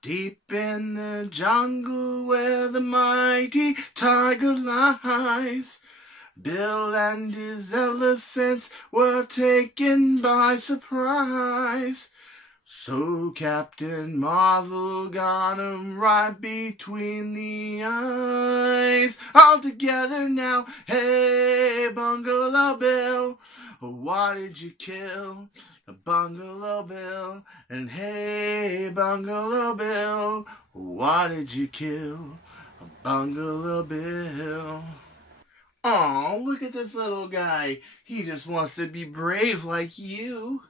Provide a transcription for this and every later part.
Deep in the jungle where the mighty tiger lies, Bill and his elephants were taken by surprise. So Captain Marvel got 'em right between the eyes. All together now, hey, Bungalow Bill, why did you kill Bungalow Bill? And hey, Bungalow Bill, why did you kill Bungalow Bill? Oh, look at this little guy. He just wants to be brave like you.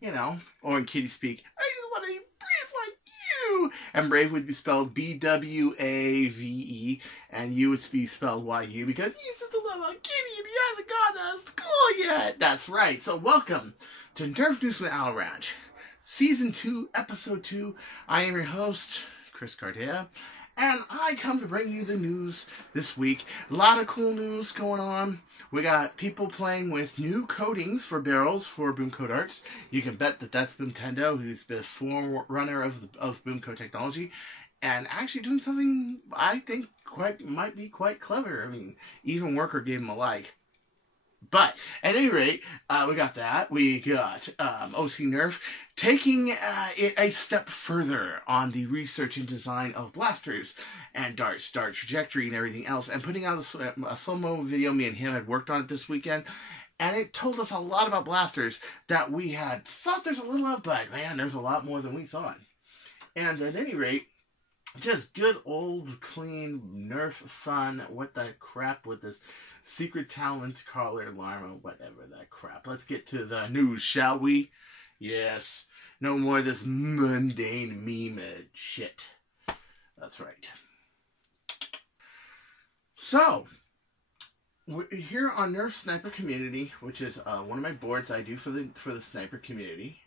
You know, or in kitty speak, I just want to be brave like you. And brave would be spelled B-W-A-V-E, and you would be spelled Y-U, because he's just a little kitty and he hasn't gone to school yet. That's right. So welcome to Nerf News from the Owl Ranch, Season 2, Episode 2. I am your host, Chris Cartaya, and I come to bring you the news this week. A lot of cool news going on. We got people playing with new coatings for barrels for Boomco darts. You can bet that that's Boomtendo, who's the forerunner of Boomco technology, and actually doing something I think might be quite clever. I mean, even Worker gave him a like. But at any rate, we got that. We got OC Nerf taking it a step further on the research and design of blasters and darts, dart trajectory and everything else, and putting out a slow-mo video. Me and him had worked on it this weekend, and it told us a lot about blasters that we had thought there's a little of, but man, there's a lot more than we thought. And at any rate, just good old clean Nerf fun. What the crap with this secret talent collar llama, whatever that crap. Let's get to the news, shall we? Yes. No more of this mundane meme shit. That's right. So, we're here on Nerf Sniper Community, which is one of my boards I do for the sniper community.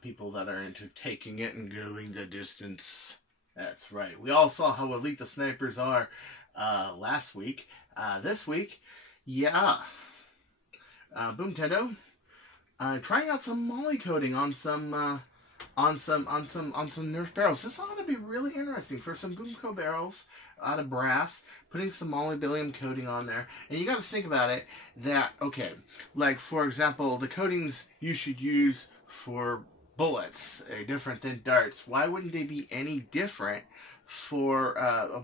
People that are into taking it and going the distance. That's right. We all saw how elite the snipers are last week. This week, yeah, Boomtendo trying out some molly coating on some Nerf barrels. This ought to be really interesting for some Boomco barrels out of brass. Putting some molybdenum coating on there, and you got to think about it. That okay, like for example, the coatings you should use for bullets are different than darts. Why wouldn't they be any different for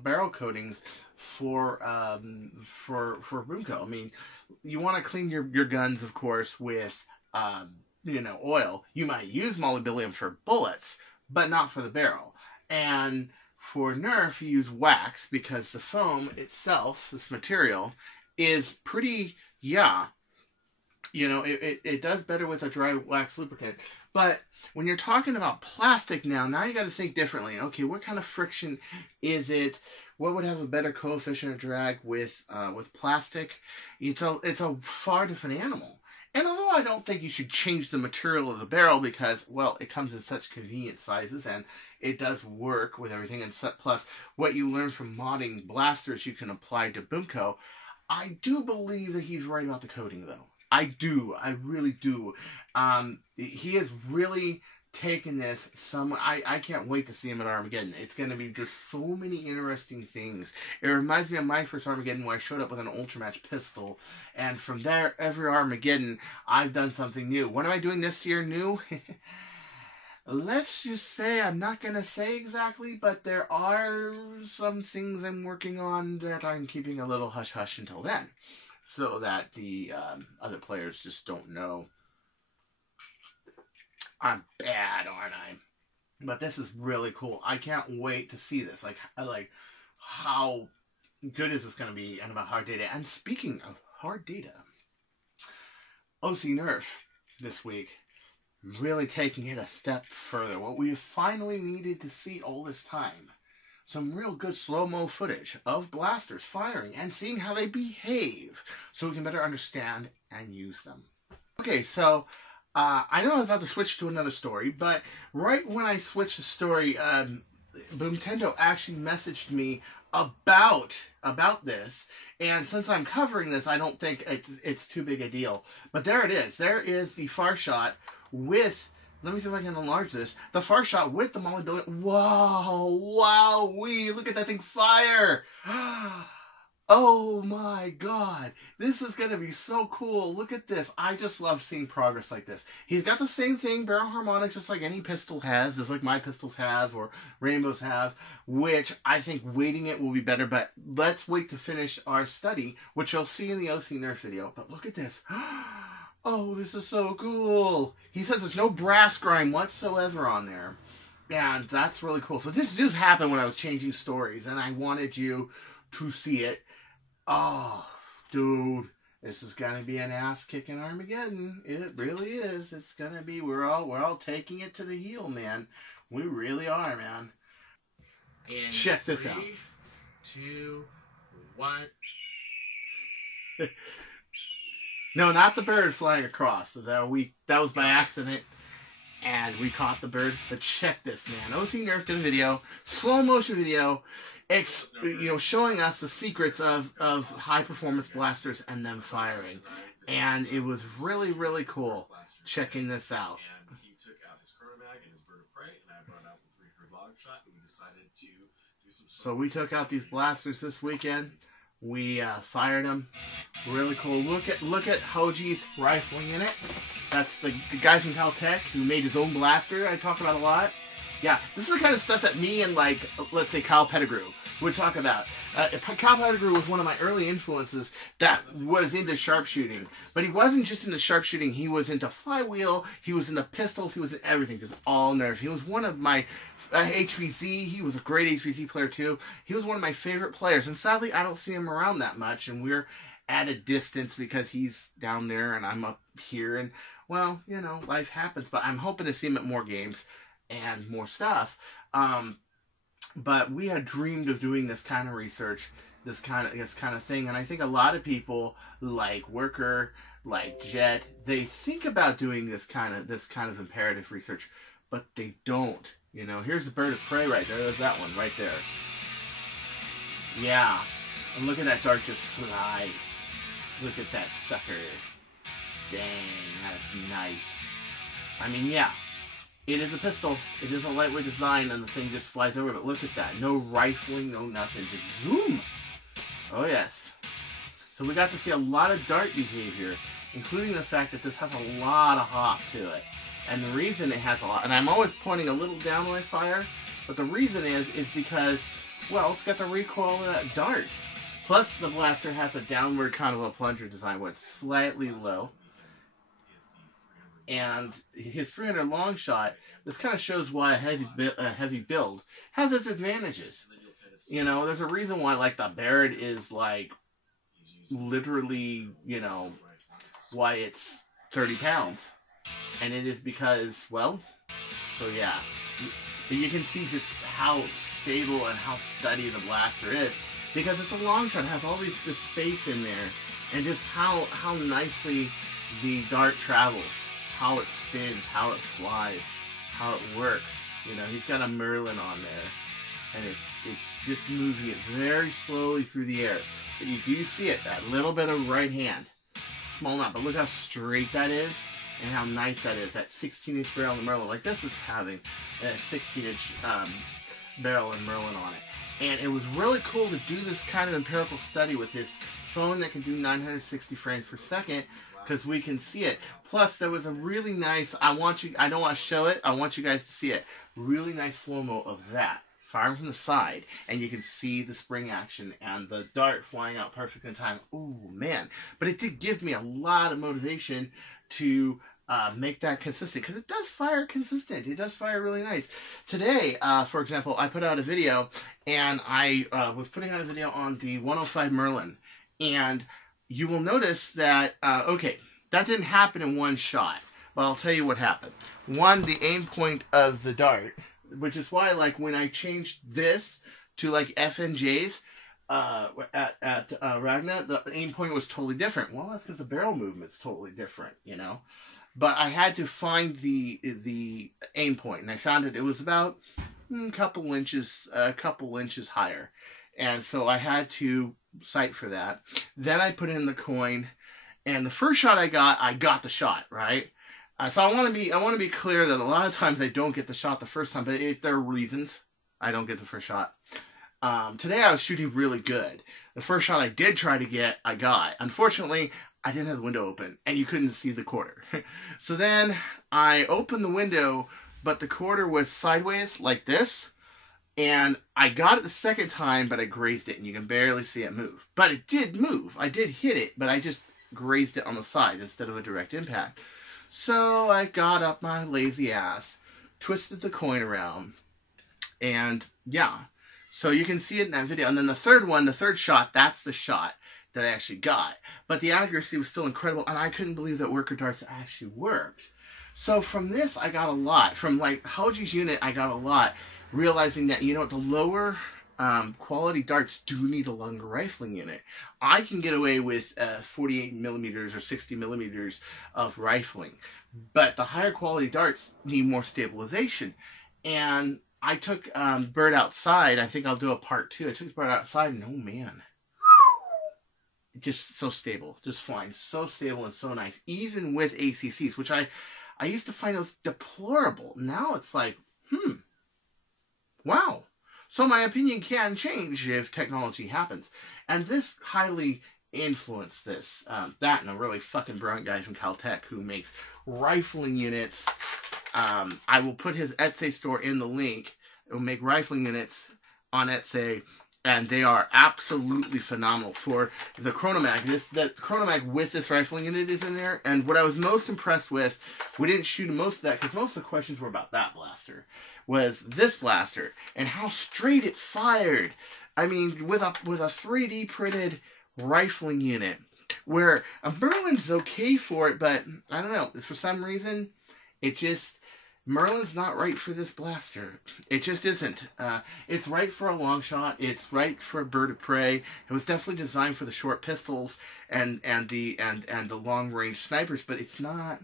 barrel coatings for Boomco? I mean, you want to clean your guns, of course, with oil. You might use molybdenum for bullets, but not for the barrel. And for Nerf, you use wax because the foam itself, this material, is pretty, it does better with a dry wax lubricant. But when you're talking about plastic now you got to think differently. Okay, what kind of friction is it? What would have a better coefficient of drag with plastic? It's a far different animal. And although I don't think you should change the material of the barrel because, well, it comes in such convenient sizes and it does work with everything. And plus, what you learn from modding blasters you can apply to Boomco. I do believe that he's right about the coating, though. I do. I really do. He has really taken this somewhere. I can't wait to see him at Armageddon. It's going to be just so many interesting things. It reminds me of my first Armageddon where I showed up with an Ultramatch pistol. And from there, every Armageddon, I've done something new. What am I doing this year new? Let's just say, I'm not going to say exactly, but there are some things I'm working on that I'm keeping a little hush-hush until then. So that the other players just don't know. I'm bad, aren't I? But this is really cool. I can't wait to see this. Like how good is this going to be and about hard data. And speaking of hard data, OC Nerf this week really taking it a step further. What we have finally needed to see all this time. Some real good slow-mo footage of blasters firing and seeing how they behave so we can better understand and use them. Okay, so I know I was about to switch to another story, but right when I switched the story, Boomtendo actually messaged me about this, and since I'm covering this, I don't think it's too big a deal. But there it is. There is the far shot with Let me see if I can enlarge this. The far shot with the molly building. Whoa, wow, look at that thing fire. Oh my God, this is going to be so cool. Look at this. I just love seeing progress like this. He's got the same thing, barrel harmonics, just like any pistol has, just like my pistols have or Rainbows have, which I think weighting it will be better, but let's wait to finish our study, which you'll see in the OC Nerf video. But look at this. Oh, this is so cool. He says there's no brass grime whatsoever on there. And that's really cool. So this just happened when I was changing stories, and I wanted you to see it. Oh, dude, this is gonna be an ass-kicking Armageddon. It really is. It's gonna be. We're all taking it to the heel, man. We really are, man. In check this 3, out. 2, 1. No, not the bird flying across. That was by accident, and we caught the bird. But check this, man. OC Nerf did a video, slow motion video. Showing us the secrets of high performance blasters and them firing, and it was really, really cool checking this out. And he took out his chronomag and his bird of prey, and I brought out the 300 log shot, and we decided to do some. So we took out these blasters this weekend. We fired them. Really cool. Look at Hoji's rifling in it. That's the guy from Caltech who made his own blaster. I talk about a lot. Yeah, this is the kind of stuff that me and, like, let's say Kyle Pettigrew would talk about. Kyle Pettigrew was one of my early influences that was into sharpshooting. But he wasn't just into sharpshooting. He was into flywheel. He was into pistols. He was in everything. Just all Nerf. He was one of my HVZ. He was a great HVZ player, too. He was one of my favorite players. And sadly, I don't see him around that much. And we're at a distance because he's down there and I'm up here. And, well, life happens. But I'm hoping to see him at more games and more stuff. But we had dreamed of doing this kind of research, this kind of thing, and I think a lot of people, like Worker, like Jet, they think about doing this kind of imperative research, but they don't. Here's the bird of prey right there. There's that one right there. Yeah, and look at that dart just fly. Look at that sucker. Dang, that's nice. I mean, yeah. It is a pistol. It is a lightweight design, and the thing just flies over. But look at that. No rifling, no nothing. Just zoom. Oh, yes. So we got to see a lot of dart behavior, including the fact that this has a lot of hop to it. And the reason it has a lot, and I'm always pointing a little down when I fire, but the reason is because, well, it's got the recoil of that dart. Plus, the blaster has a downward kind of a plunger design where it's slightly low. And his 300 long shot, this kind of shows why a heavy build has its advantages. There's a reason why, like, the Barrett is, like, literally, why it's 30 pounds. And it is because, well, so yeah. But you can see just how stable and how steady the blaster is. Because it's a long shot, it has all this space in there. And just how nicely the dart travels. How it spins, how it flies, how it works. He's got a Merlin on there. And it's just moving it very slowly through the air. But you do see it, that little bit of right hand. Small amount, but look how straight that is and how nice that is. That 16-inch barrel and Merlin. Like this is having a 16-inch barrel and Merlin on it. And it was really cool to do this kind of empirical study with this phone that can do 960 frames per second. Because we can see it. Plus, there was a really nice, I don't want to show it, I want you guys to see it. Really nice slow-mo of that. Firing from the side, and you can see the spring action and the dart flying out perfect in time. Ooh, man. But it did give me a lot of motivation to make that consistent. Because it does fire consistent. It does fire really nice. Today, for example, I put out a video, and I was putting out a video on the 105 Merlin. And you will notice that, okay, that didn't happen in one shot, but I'll tell you what happened. One, the aim point of the dart, which is why, like, when I changed this to, like, FNJs at Ragna, the aim point was totally different. Well, that's because the barrel movement's totally different, But I had to find the aim point, and I found it. It was about a couple inches higher. And so I had to sight for that. Then I put in the coin, and the first shot I got the shot, right? So I want to be clear that a lot of times I don't get the shot the first time, but there are reasons I don't get the first shot. Today I was shooting really good. The first shot I did try to get, I got. Unfortunately, I didn't have the window open, and you couldn't see the quarter. So then I opened the window, but the quarter was sideways like this, and I got it the second time, but I grazed it, and you can barely see it move. But it did move. I did hit it, but I just grazed it on the side instead of a direct impact. So I got up my lazy ass, twisted the coin around, and yeah. So you can see it in that video. And then the third one, the third shot, that's the shot that I actually got. But the accuracy was still incredible, and I couldn't believe that worker darts actually worked. So from this, I got a lot. From like Hoji's unit, I got a lot. Realizing that, you know, the lower quality darts do need a longer rifling unit. I can get away with 48 millimeters or 60 millimeters of rifling. But the higher quality darts need more stabilization. And I took Bird outside. I think I'll do a part 2. I took Bird outside, and oh man, just so stable, just flying so stable and so nice, even with ACCs, which I used to find those deplorable. Now it's like, wow. So my opinion can change if technology happens, and this highly influenced this. That and a really fucking brilliant guy from Caltech who makes rifling units. I will put his Etsy store in the link. It will make rifling units on Etsy, and they are absolutely phenomenal. For the Chronomag, the Chronomag with this rifling unit is in there, and what I was most impressed with, we didn't shoot most of that because most of the questions were about that blaster, was this blaster and how straight it fired. I mean, with a 3D printed rifling unit, where a Merlin's okay for it, but I don't know, for some reason, it just, Merlin's not right for this blaster. It just isn't. It's right for a long shot. It's right for a bird of prey. It was definitely designed for the short pistols and the long range snipers, but it's not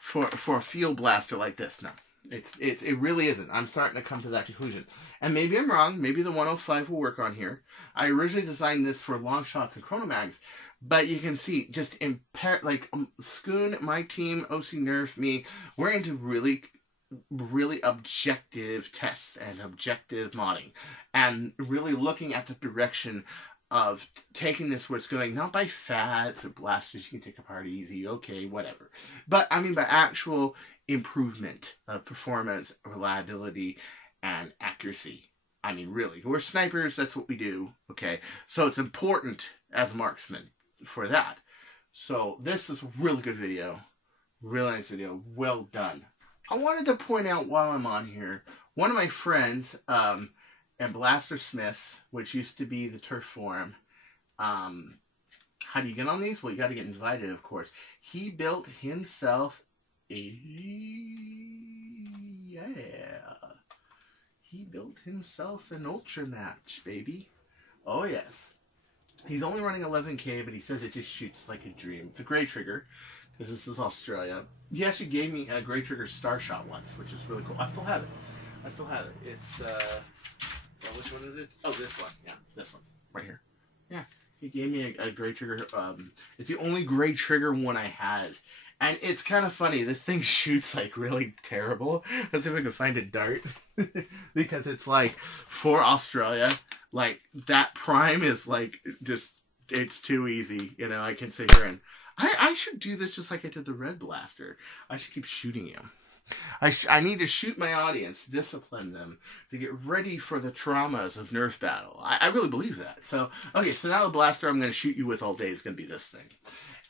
for a field blaster like this. No, it really isn't. I'm starting to come to that conclusion, and maybe I'm wrong. Maybe the 105 will work on here. I originally designed this for long shots and chronomags. But you can see, just like Schoon, my team, OC Nerf, me, we're into really objective tests and objective modding, and really looking at the direction of taking this where it's going, not by fads or blasters you can take apart easy, okay, whatever, but I mean by actual improvement of performance, reliability, and accuracy. I mean, really, we're snipers, that's what we do, okay? So it's important as a marksman for that. So this is a really good video, really nice video, well done. I wanted to point out while I'm on here, one of my friends, and Blaster Smiths, which used to be the Turf Forum, how do you get on these? Well, you got to get invited, of course. He built himself he built himself an Ultra Match, baby. Oh, yes. He's only running 11K, but he says it just shoots like a dream. It's a Grey Trigger, because this is Australia. He actually gave me a Grey Trigger Star Shot once, which is really cool. I still have it. It's, well, which one is it? Oh, this one. Yeah, this one. Right here. Yeah. He gave me a Grey Trigger. It's the only Grey Trigger one I had. And it's kind of funny. This thing shoots, like, really terrible. Let's see if I can find a dart. Because it's, like, for Australia, like, that prime is, like, just, it's too easy. You know, I can sit here and... I should do this just like I did the Red Blaster. I should keep shooting him. I need to shoot my audience, discipline them, to get ready for the traumas of Nerf battle. I really believe that. So, okay, so now the blaster I'm going to shoot you with all day is going to be this thing.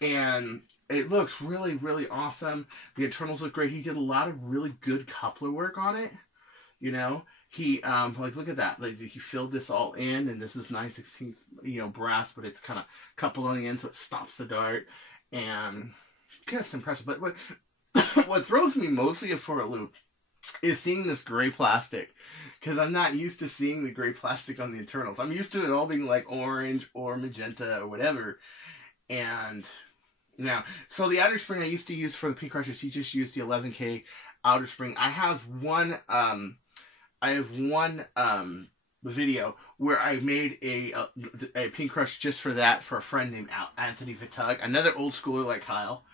And it looks really, really awesome. The internals look great. He did a lot of really good coupler work on it. You know, he, like, look at that. Like, he filled this all in, and this is 9/16, you know, brass, but it's kind of coupled on the end so it stops the dart. And just impressive. But what throws me mostly for a loop is seeing this gray plastic, because I'm not used to seeing the gray plastic on the internals. I'm used to it all being like orange or magenta or whatever. And now, so the outer spring I used to use for the Pink Crushers, he just used the 11K outer spring. I have one video where I made a Pink Crush just for that, for a friend named Anthony Vitug, another old schooler like Kyle.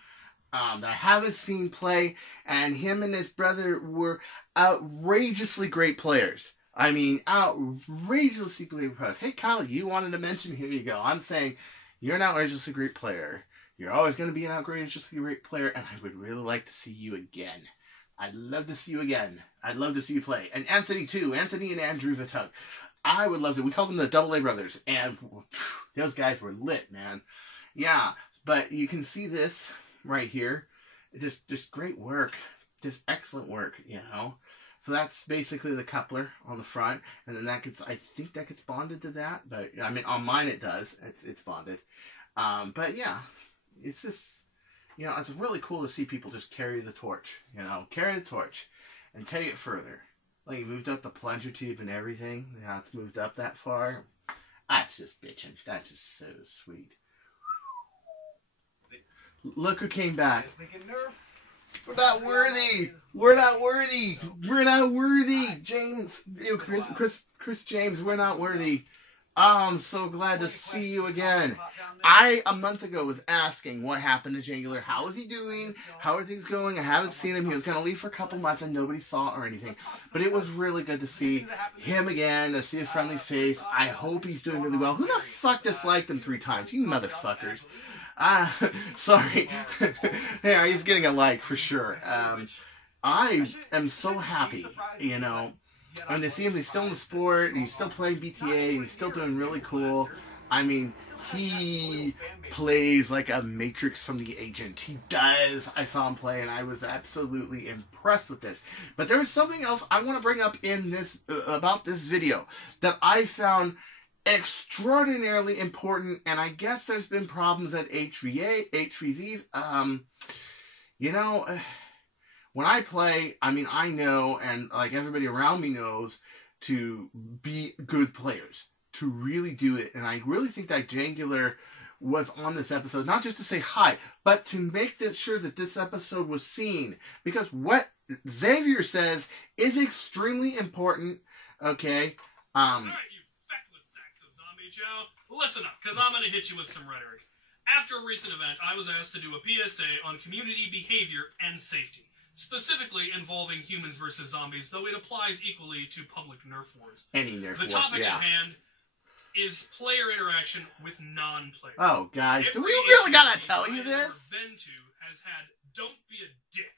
that I haven't seen play, and him and his brother were outrageously great players. I mean, outrageously great players. Hey, Kyle, you wanted to mention, here you go. I'm saying you're an outrageously great player. You're always going to be an outrageously great player, and I would really like to see you again. I'd love to see you again. I'd love to see you play. And Anthony, too. Anthony and Andrew Vitug. I would love to. We call them the AA brothers, and those guys were lit, man. Yeah, but you can see this right here. Just great work. Just excellent work, you know. So that's basically the coupler on the front, and then that gets, I think that gets bonded to that, but I mean on mine it does. It's bonded. But yeah, it's just, you know, it's really cool to see people just carry the torch, you know, carry the torch and take it further. Like, you moved up the plunger tube and everything. Yeah, it's moved up that far. That's just bitching. That's just so sweet. Look who came back. We're not worthy. We're not worthy. We're not worthy. James, you know, Chris James, we're not worthy. I'm so glad to see you again. A month ago, was asking what happened to Jangular. How is he doing? How are things going? I haven't seen him. He was going to leave for a couple months and nobody saw it or anything. But it was really good to see him again, to see his friendly face. I hope he's doing really well. Who the fuck disliked him 3 times? You motherfuckers. Sorry. Yeah, he's getting a like for sure. I am so happy, you know. And to see him, he's still in the sport, he's still playing BTA, he's still doing really cool. I mean, he plays like a Matrix from the Agent. He does. I saw him play, and I was absolutely impressed with this. But there is something else I want to bring up in this, about this video, that I found extraordinarily important, and I guess there's been problems at HVZs. You know, when I play, I mean, I know, and like everybody around me knows, to be good players, to really do it. And I really think that Jangular was on this episode, not just to say hi, but to make sure that this episode was seen. Because what Xavier says is extremely important, okay? Alright, you feckless sacks of zombie chow, listen up, because I'm going to hit you with some rhetoric. After a recent event, I was asked to do a PSA on community behavior and safety, specifically involving humans versus zombies, though it applies equally to public Nerf wars. Any Nerf war, The topic yeah. at hand is player interaction with non-players. Oh, guys, do we Every really gotta HVZ tell you I've this? ever been to has had "Don't be a dick"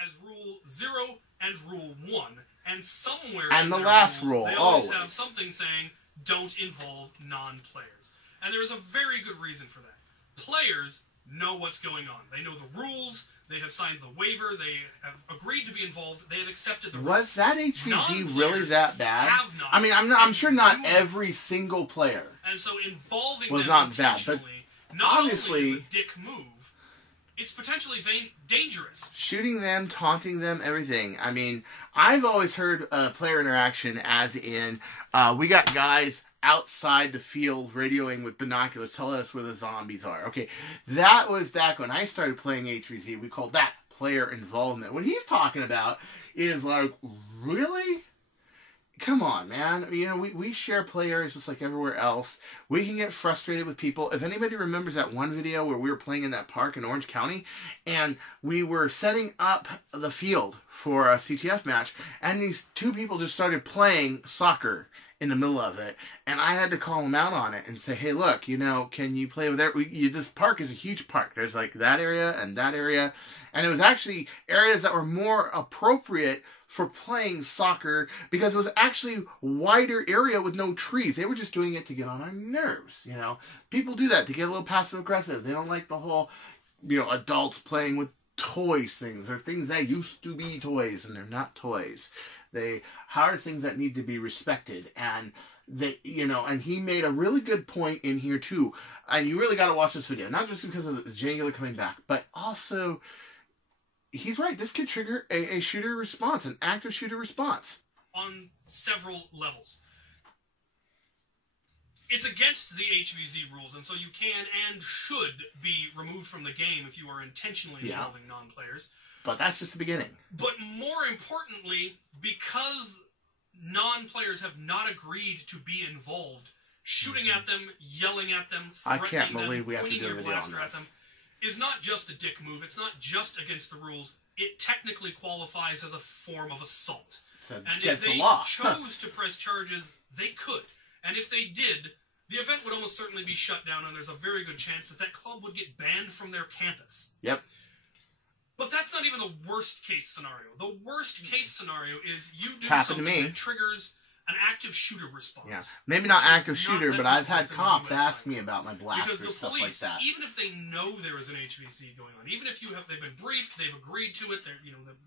as rule 0 and rule 1, and somewhere And in the their last rules, rule, they always always. have something saying "Don't involve non-players," and there is a very good reason for that. Players know what's going on. They know the rules. They have signed the waiver. They have agreed to be involved. They have accepted the rules. Was that HVZ Non-players really that bad? have not. I mean, I'm sure not And every single player. And so involving Was them not bad, but intentionally, not obviously, only is a dick move, it's potentially dangerous. shooting them, taunting them, everything. I mean, I've always heard player interaction as in, we got guys outside the field radioing with binoculars telling us where the zombies are. Okay, that was back when I started playing HVZ. We called that player involvement. What he's talking about is like, really? Come on, man. You know, we share players just like everywhere else. We can get frustrated with people. If anybody remembers that one video where we were playing in that park in Orange County, and we were setting up the field for a CTF match, and these 2 people just started playing soccer in the middle of it, and I had to call them out on it and say, hey, look, you know, can you play over there? This park is a huge park. There's like that area and that area, and it was actually areas that were more appropriate for playing soccer because it was actually a wider area with no trees. They were just doing it to get on our nerves, you know. People do that to get a little passive aggressive. They don't like the whole, you know, adults playing with toys things, or things that used to be toys and they're not toys. They are things that need to be respected, and they, you know, and he made a really good point in here too. And you really got to watch this video, not just because of Jangular coming back, but also he's right. This could trigger a shooter response, an active shooter response On several levels. It's against the HVZ rules, and so you can and should be removed from the game if you are intentionally involving non-players. But that's just the beginning. But more importantly, because non-players have not agreed to be involved, shooting at them, yelling at them, I threatening can't believe them, we have to pointing do a your video blaster on at this. them, is not just a dick move. It's not just against the rules. It technically qualifies as a form of assault. And if they chose to press charges, they could. And if they did, the event would almost certainly be shut down, and there's a very good chance that that club would get banned from their campus. Yep. But that's not even the worst case scenario. The worst case scenario is you do something that triggers an active shooter response. Yeah, maybe not active shooter, but I've had cops ask me about my blaster, because the stuff police, like that. Even if they know there is an HVC going on, even if they've been briefed, they've agreed to it,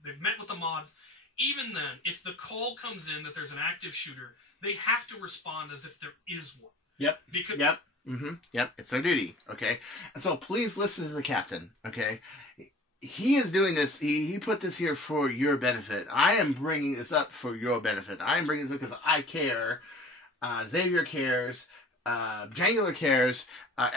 they've met with the mods. Even then, if the call comes in that there's an active shooter, they have to respond as if there is one. Yep. Yep. Yep. It's their duty. Okay. And so please listen to the captain. Okay. He is doing this. He put this here for your benefit. I am bringing this up for your benefit. I am bringing this up because I care. Xavier cares. Jangular cares.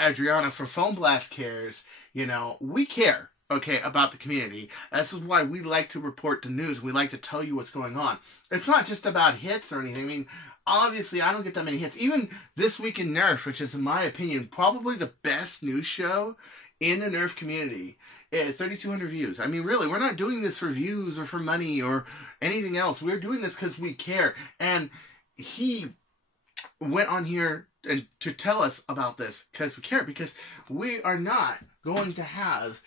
Adriana from Phone Blast cares. We care. Okay, about the community. This is why we like to report the news. We like to tell you what's going on. It's not just about hits or anything. I mean, obviously, I don't get that many hits. Even This Week in Nerf, which is, in my opinion, probably the best news show in the Nerf community. 3,200 views. I mean, really, we're not doing this for views or for money or anything else. We're doing this because we care. And he went on here to tell us about this because we care. Because we are not going to have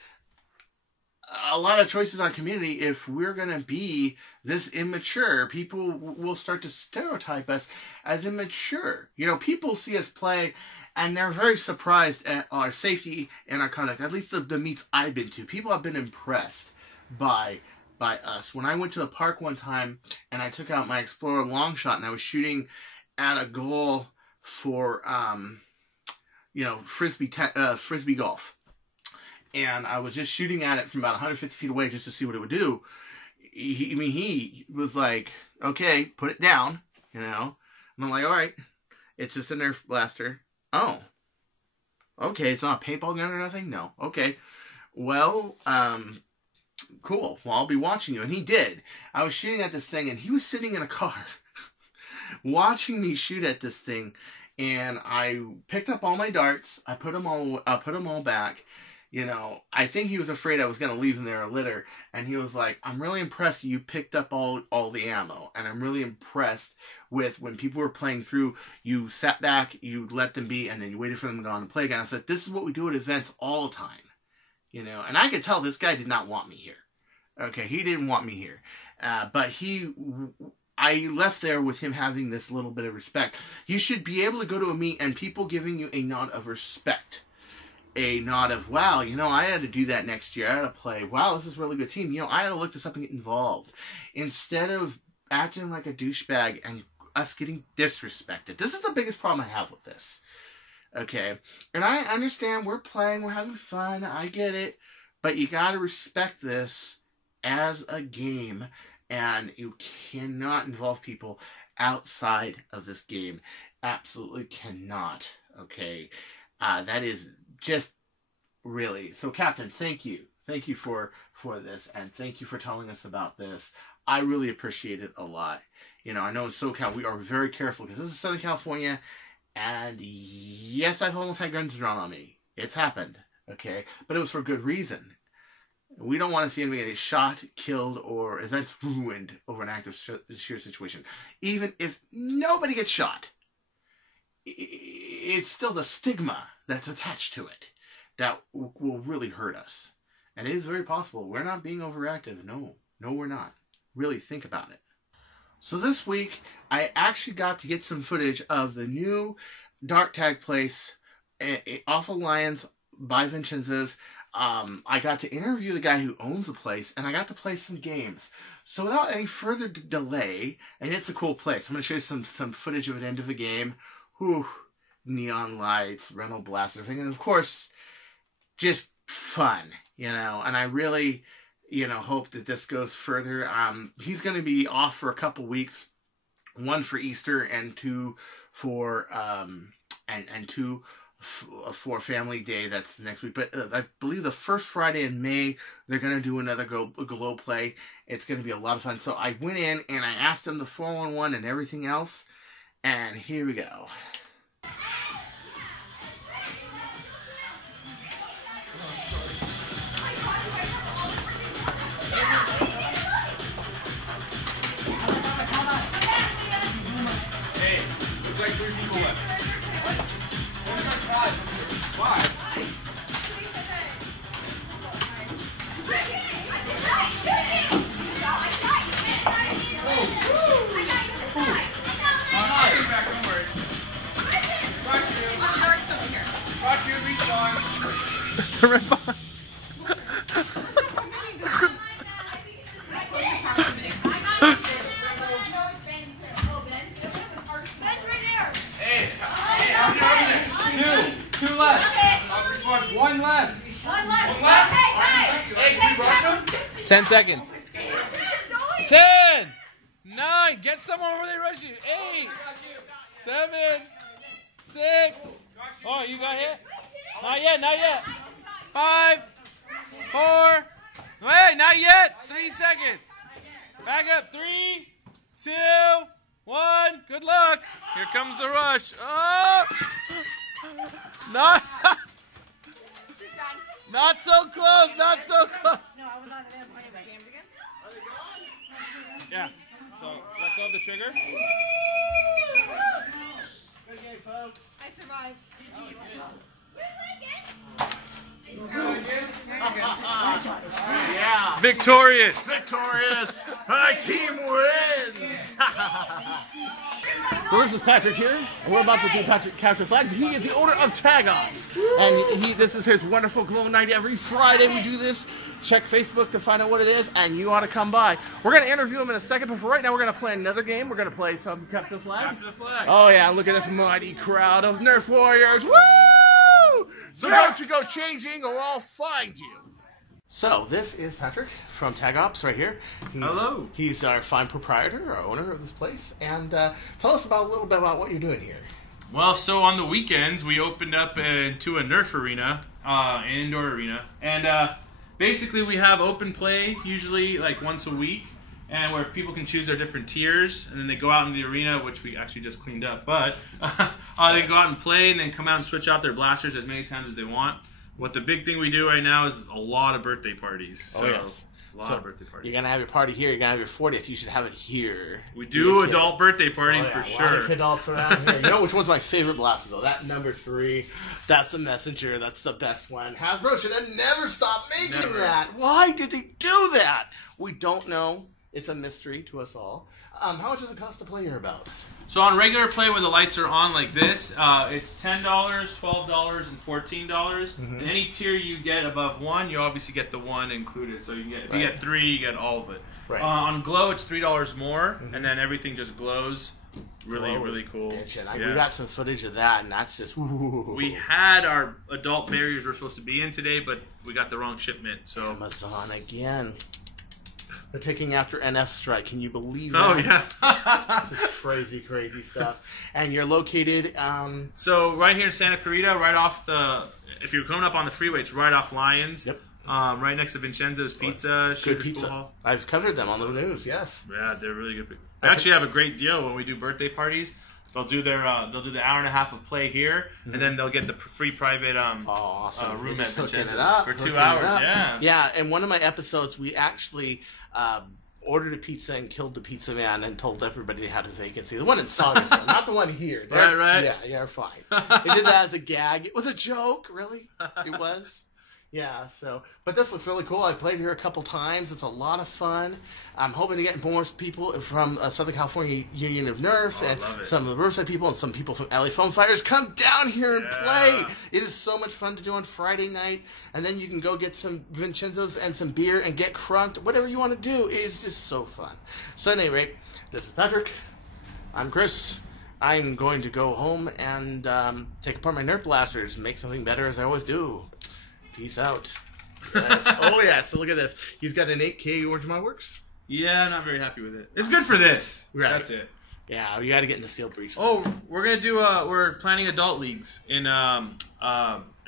a lot of choices on community if we're going to be this immature. People will start to stereotype us as immature. People see us play and they're very surprised at our safety and our conduct. At least the meets I've been to. People have been impressed by us. When I went to the park one time and I took out my Explorer long shot and I was shooting at a goal for, frisbee golf. And I was just shooting at it from about 150 feet away just to see what it would do. He was like, okay, put it down, And I'm like, all right, it's just a Nerf blaster. Oh, okay, it's not a paintball gun or nothing? No. Okay. Well, cool. Well, I'll be watching you. And he did. I was shooting at this thing, and he was sitting in a car watching me shoot at this thing. And I picked up all my darts. I put them all back. I think he was afraid I was going to leave them there a litter. And he was like, I'm really impressed you picked up all the ammo. And I'm really impressed with when people were playing through, you sat back, you let them be, and then you waited for them to go on and play again. I said, this is what we do at events all the time. And I could tell this guy did not want me here. Okay, he didn't want me here. But I left there with him having this little bit of respect. You should be able to go to a meet and people giving you a nod of respect. A nod of, wow, I had to do that next year. I had to play. Wow, this is a really good team. I had to look this up and get involved. Instead of acting like a douchebag and us getting disrespected. This is the biggest problem I have with this. Okay? And I understand we're playing, we're having fun. I get it. But you got to respect this as a game. And you cannot involve people outside of this game. Absolutely cannot. Okay? That is just really. So, Captain, thank you. Thank you for this. And thank you for telling us about this. I really appreciate it a lot. I know in SoCal we are very careful because this is Southern California. And yes, I've almost had guns drawn on me. It's happened. Okay? But it was for good reason. We don't want to see anybody get shot, killed, or events ruined over an active sheer situation. Even if nobody gets shot, it's still the stigma that's attached to it that will really hurt us. And it is very possible. We're not being overactive. No, we're not. Really think about it. So this week, I actually got to get some footage of the new dark tag place off of Lions by Vincenzo's. I got to interview the guy who owns the place, and I got to play some games. So without any further delay, and it's a cool place. I'm going to show you some footage of an end of the game. Whew, neon lights, rental blasts, everything. And of course, just fun, and I really, hope that this goes further. He's going to be off for a couple weeks, one for Easter and two for, for Family Day. That's next week. But I believe the first Friday in May, they're going to do another Glow play. It's going to be a lot of fun. So I went in and I asked them the 411 and everything else. And here we go. like 3 people left. What? 5. Two left. One left. Hey, 10 seconds. 10, 9. Get someone where they rush you. 8, 7, 6. Oh, you got hit? Not yet, not yet. 5, 4. Wait, not yet. 3 seconds. Back up. 3, 2, 1. Good luck. Here comes the rush. Oh! Not, not so close. Not so close. No, I was on an M anyway. Jammed again? Yeah. So let go of the trigger. Good game, folks. I survived. Yeah. Victorious. Victorious. Our team wins. So this is Patrick here, and we're about to do Patrick capture flag. He is the owner of Tag Ops, and this is his wonderful glow night. Every Friday we do this. Check Facebook to find out what it is, and you ought to come by. We're going to interview him in a second, but for right now we're going to play another game. We're going to play some capture the flag. Capture the flag. Oh yeah, look at this mighty crowd of Nerf warriors. Woo! So don't you go changing or I'll find you. So this is Patrick from Tag Ops right here. Hello. He's our fine proprietor, our owner of this place. And tell us about a little bit about what you're doing here. Well, so on the weekends we opened up into a Nerf arena, an indoor arena, and basically we have open play usually like once a week, and where people can choose their different tiers, and then they go out in the arena, which we actually just cleaned up, but they go out and play, and then come out and switch out their blasters as many times as they want. What the big thing we do right now is a lot of birthday parties. So, yes. A lot of birthday parties. You're going to have your party here. You're going to have your 40th. You should have it here. We do adult birthday parties for A lot of sure. adults around here. You know which one's my favorite blaster, though? That number 3. That's the Messenger. That's the best one. Hasbro should have never stopped making that. Why did they do that? We don't know. It's a mystery to us all. How much does it cost to play here about? So on regular play where the lights are on like this, it's $10, $12, and $14. Mm-hmm. And any tier you get above 1, you obviously get the 1 included. So you get if you get 3, you get all of it. Right. On glow, it's $3 more, and then everything just glows. Really, Glow really is cool. bitchin'. Yeah. We got some footage of that, and that's just ooh. We had our adult barriers we're supposed to be in today, but we got the wrong shipment. So Amazon again. They're taking after NF Strike. Can you believe that? oh yeah. This is crazy, crazy stuff. And you're located. So right here in Santa Clarita, right off the, if you're coming up on the freeway, it's right off Lyons. Yep. Right next to Vincenzo's Pizza. Good Sugar pizza. School Hall. I've covered them on the news. Yes. Yeah, they're really good. They actually have a great deal when we do birthday parties. They'll do their they'll do the hour and a half of play here, and then they'll get the free private Awesome. room They're at just hooking Vincenzo's it up, for 2 hooking it hours. up. Yeah. Yeah. In one of my episodes, we actually ordered a pizza and killed the pizza man and told everybody they had a vacancy. The one in Saugus, not the one here. Right. Yeah, you're fine. They did that as a gag. It was a joke, really. It was. Yeah, so, but this looks really cool. I played here a couple times. It's a lot of fun. I'm hoping to get more people from Southern California Union of Nerf and some of the Riverside people and some people from LA Foam Fighters come down here and play. It is so much fun to do on Friday night, and then you can go get some Vincenzo's and some beer and get crunked. Whatever you want to do is just so fun. So at any rate, this is Patrick. I'm Chris. I'm going to go home and take apart my Nerf blasters, make something better as I always do. Peace out. Yes. Oh, yeah. So look at this. He's got an 8K Orange Mod Works. Yeah, not very happy with it. It's good for this. Right. That's it. Yeah, you got to get in the Steel Breach. Oh, we're gonna do. We're planning adult leagues in the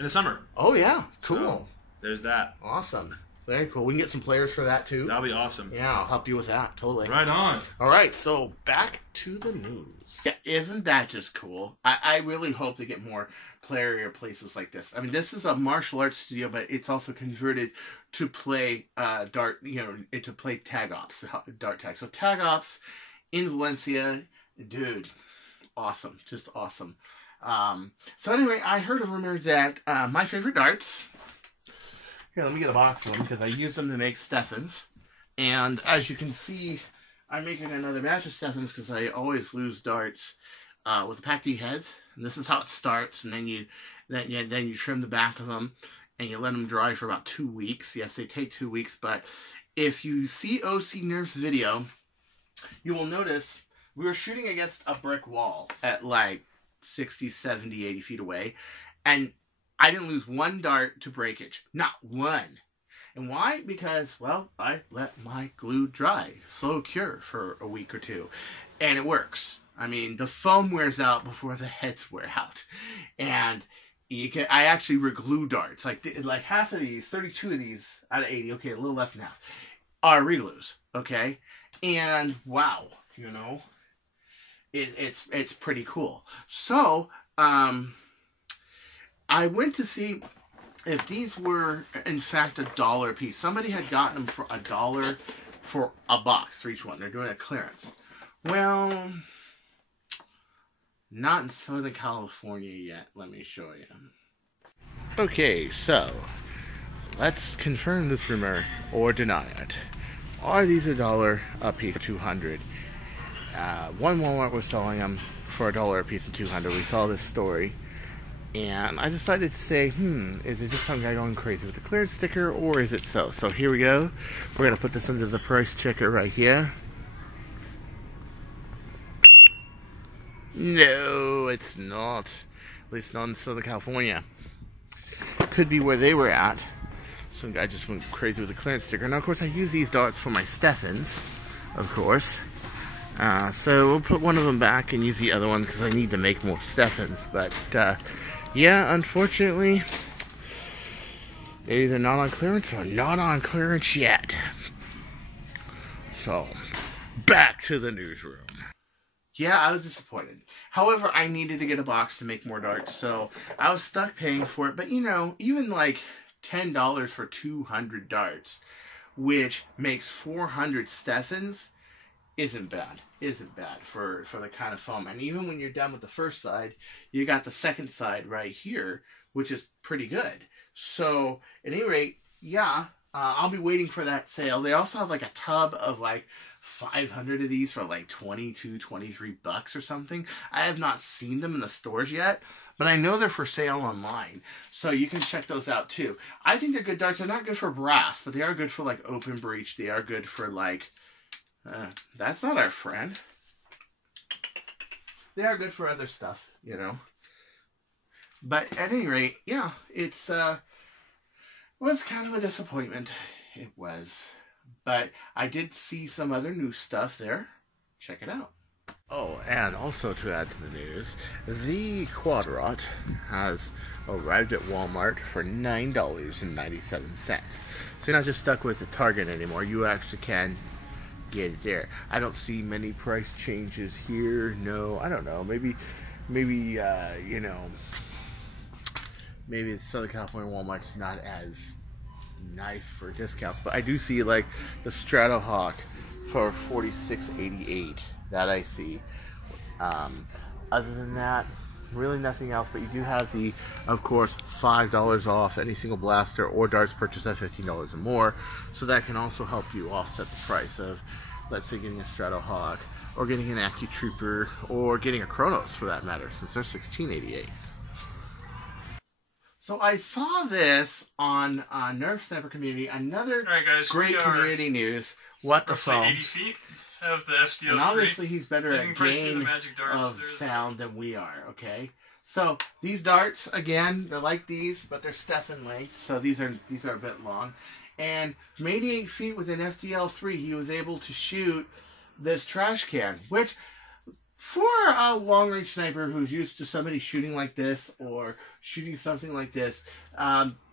summer. Oh, yeah. Cool. So, there's that. Awesome. Very cool. We can get some players for that, too. That'll be awesome. Yeah, I'll help you with that. Totally. Right on. All right, so back to the news. Yeah, isn't that just cool? I really hope to get more player area places like this. I mean, this is a martial arts studio, but it's also converted to play dart, to play Tag Ops, dart tag. So Tag Ops in Valencia, dude, awesome, just awesome. So anyway, I heard a rumor that my favorite darts. Here, let me get a box of them because I use them to make Steffens. And as you can see, I'm making another batch of Steffens because I always lose darts with the Pac D heads. And this is how it starts. And then you trim the back of them and you let them dry for about 2 weeks. Yes, they take 2 weeks, but if you see OC Nerf's video, you will notice we were shooting against a brick wall at like 60, 70, 80 feet away. And I didn't lose one dart to breakage. Not one. And why? Because, well, I let my glue dry. Slow cure for a week or two. And it works. I mean, the foam wears out before the heads wear out. And I actually reglue darts. Like half of these, 32 of these out of 80, okay, a little less than half, are reglues, okay? And wow, you know, it's pretty cool. So, I went to see if these were, in fact, $1 a piece. Somebody had gotten them for $1 for a box for each one. They're doing a clearance. Well, not in Southern California yet. Let me show you. Okay, so let's confirm this rumor or deny it. Are these $1 a piece? 200. One Walmart was selling them for $1 a piece and 200. We saw this story. And I decided to say, is it just some guy going crazy with the clearance sticker, or is it so? So here we go. We're going to put this under the price checker right here. No, it's not. At least not in Southern California. Could be where they were at. Some guy just went crazy with the clearance sticker. Now, of course, I use these darts for my Steffens, of course. So we'll put one of them back and use the other one because I need to make more Steffens. But, yeah, unfortunately, they're either not on clearance or not on clearance yet. So, back to the newsroom. Yeah, I was disappointed. However, I needed to get a box to make more darts, so I was stuck paying for it. But, you know, even like $10 for 200 darts, which makes 400 Steffens, isn't bad. Isn't bad for the kind of foam. And even when you're done with the first side, you got the second side right here, which is pretty good. So, at any rate, yeah, I'll be waiting for that sale. They also have like a tub of like 500 of these for like 22, 23 bucks or something. I have not seen them in the stores yet, but I know they're for sale online. So you can check those out too. I think they're good darts. They're not good for brass, but they are good for like open breech. They are good for like, that's not our friend. They are good for other stuff, you know. But at any rate, yeah, it was kind of a disappointment. It was. But I did see some other new stuff there. Check it out. Oh, and also to add to the news, the Quadrot has arrived at Walmart for $9.97. So you're not just stuck with the Target anymore. You actually can get it there. I don't see many price changes here. No, I don't know. Maybe you know, maybe Southern California Walmart's not as nice for discounts, but I do see like the Stratohawk for $46.88 that I see. Other than that, really nothing else. But you do have the, of course, $5 off any single blaster or darts purchased at $15 or more. So that can also help you offset the price of, let's say, getting a Stratohawk or getting an AccuTrooper or getting a Chronos for that matter, since they're $16.88. So I saw this on Nerf Sniper Community, another great community news. What the foam? 80 feet of the FDL. And obviously he's better at gain of sound than we are, okay? So these darts, again, they're like these, but they're Steffen length, so these are a bit long. And from 88 feet with an FDL3, he was able to shoot this trash can, which, for a long-range sniper who's used to somebody shooting like this or shooting something like this,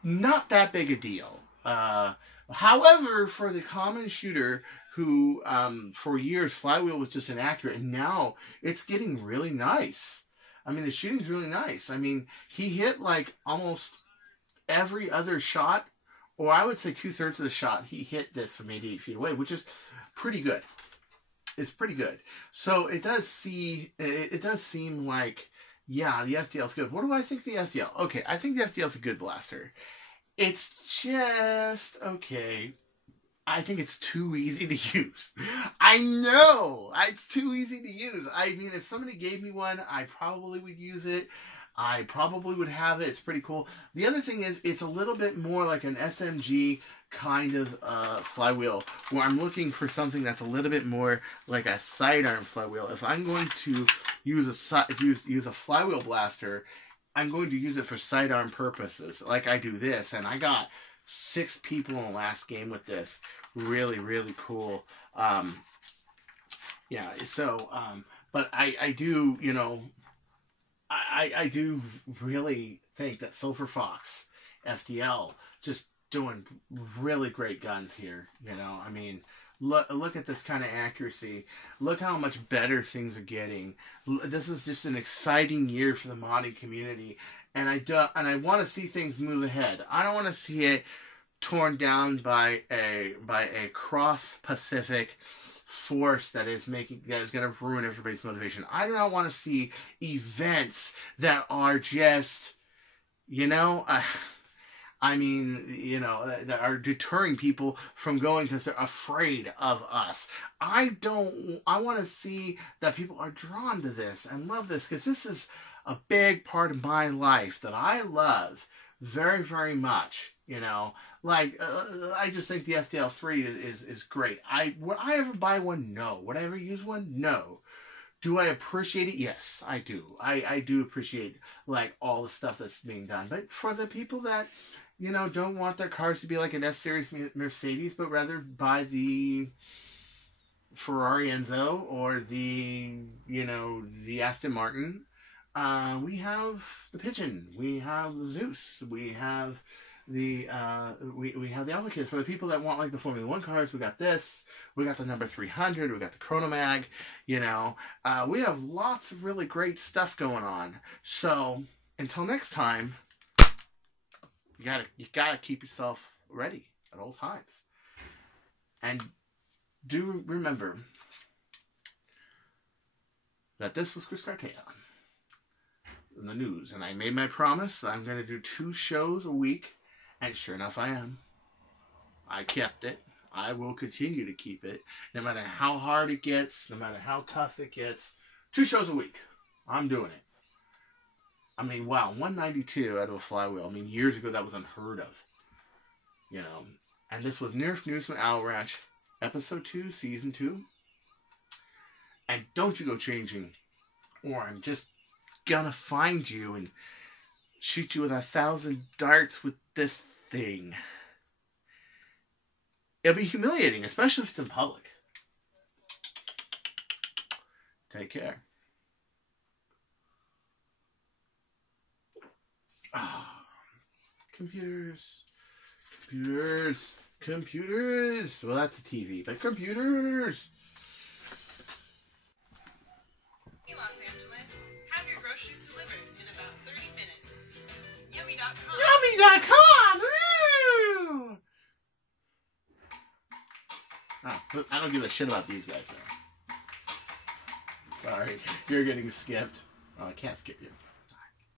not that big a deal. However, for the common shooter who, for years, flywheel was just inaccurate, and now it's getting really nice. I mean, the shooting's really nice. I mean, he hit like almost every other shot, or I would say 2/3 of the shot, he hit this from 88 feet away, which is pretty good. is pretty good. So it does seem like, yeah, the FDL is good. What do I think the FDL? Okay, I think the FDL is a good blaster. It's just okay. I think it's too easy to use. I know it's too easy to use. I mean, if somebody gave me one, I probably would use it. I probably would have it. It's pretty cool. The other thing is, it's a little bit more like an SMG kind of flywheel, where I'm looking for something that's a little bit more like a sidearm flywheel. If I'm going to use a flywheel blaster, I'm going to use it for sidearm purposes, like I do this, and I got 6 people in the last game with this. Really, really cool. Yeah. So, but I do, you know, I do really think that Silver Fox FDL just doing really great guns here. You know, I mean, look at this kind of accuracy. Look how much better things are getting. This is just an exciting year for the modding community, and I want to see things move ahead. I don't want to see it torn down by a cross-Pacific force that is going to ruin everybody's motivation. I do not want to see events that are just, you know, I mean, you know, that are deterring people from going because they're afraid of us. I want to see that people are drawn to this and love this, because this is a big part of my life that I love very, very much. You know, like, I just think the FDL3 is great. Would I ever buy one? No. Would I ever use one? No. Do I appreciate it? Yes, I do. I do appreciate, like, all the stuff that's being done. But for the people that, you know, don't want their cars to be like an S-Series Mercedes, but rather buy the Ferrari Enzo or the, you know, the Aston Martin, we have the Pigeon. We have the Zeus. We have the we have the Alpha Kit. For the people that want like the Formula 1 cars, we got this. We got the number 300. We got the Chronomag. You know, we have lots of really great stuff going on. So until next time, you gotta keep yourself ready at all times, and do remember that this was Chris Cartaya in the news, and I made my promise. I'm going to do 2 shows a week. And sure enough, I am. I kept it. I will continue to keep it. No matter how hard it gets, no matter how tough it gets. 2 shows a week. I'm doing it. I mean, wow, 192 out of a flywheel. I mean, years ago, that was unheard of. You know. And this was Nerf News from Owl Ranch, Episode 2, Season 2. And don't you go changing, or I'm just gonna find you and shoot you with 1,000 darts with this thing. It'll be humiliating, especially if it's in public. Take care. Computers. Well, that's a TV, but computers. Hey, Los Angeles. Have your groceries delivered in about 30 minutes. Yummy.com. Yummy.com! Woo! Oh, I don't give a shit about these guys, though. Sorry, you're getting skipped. Oh, I can't skip you.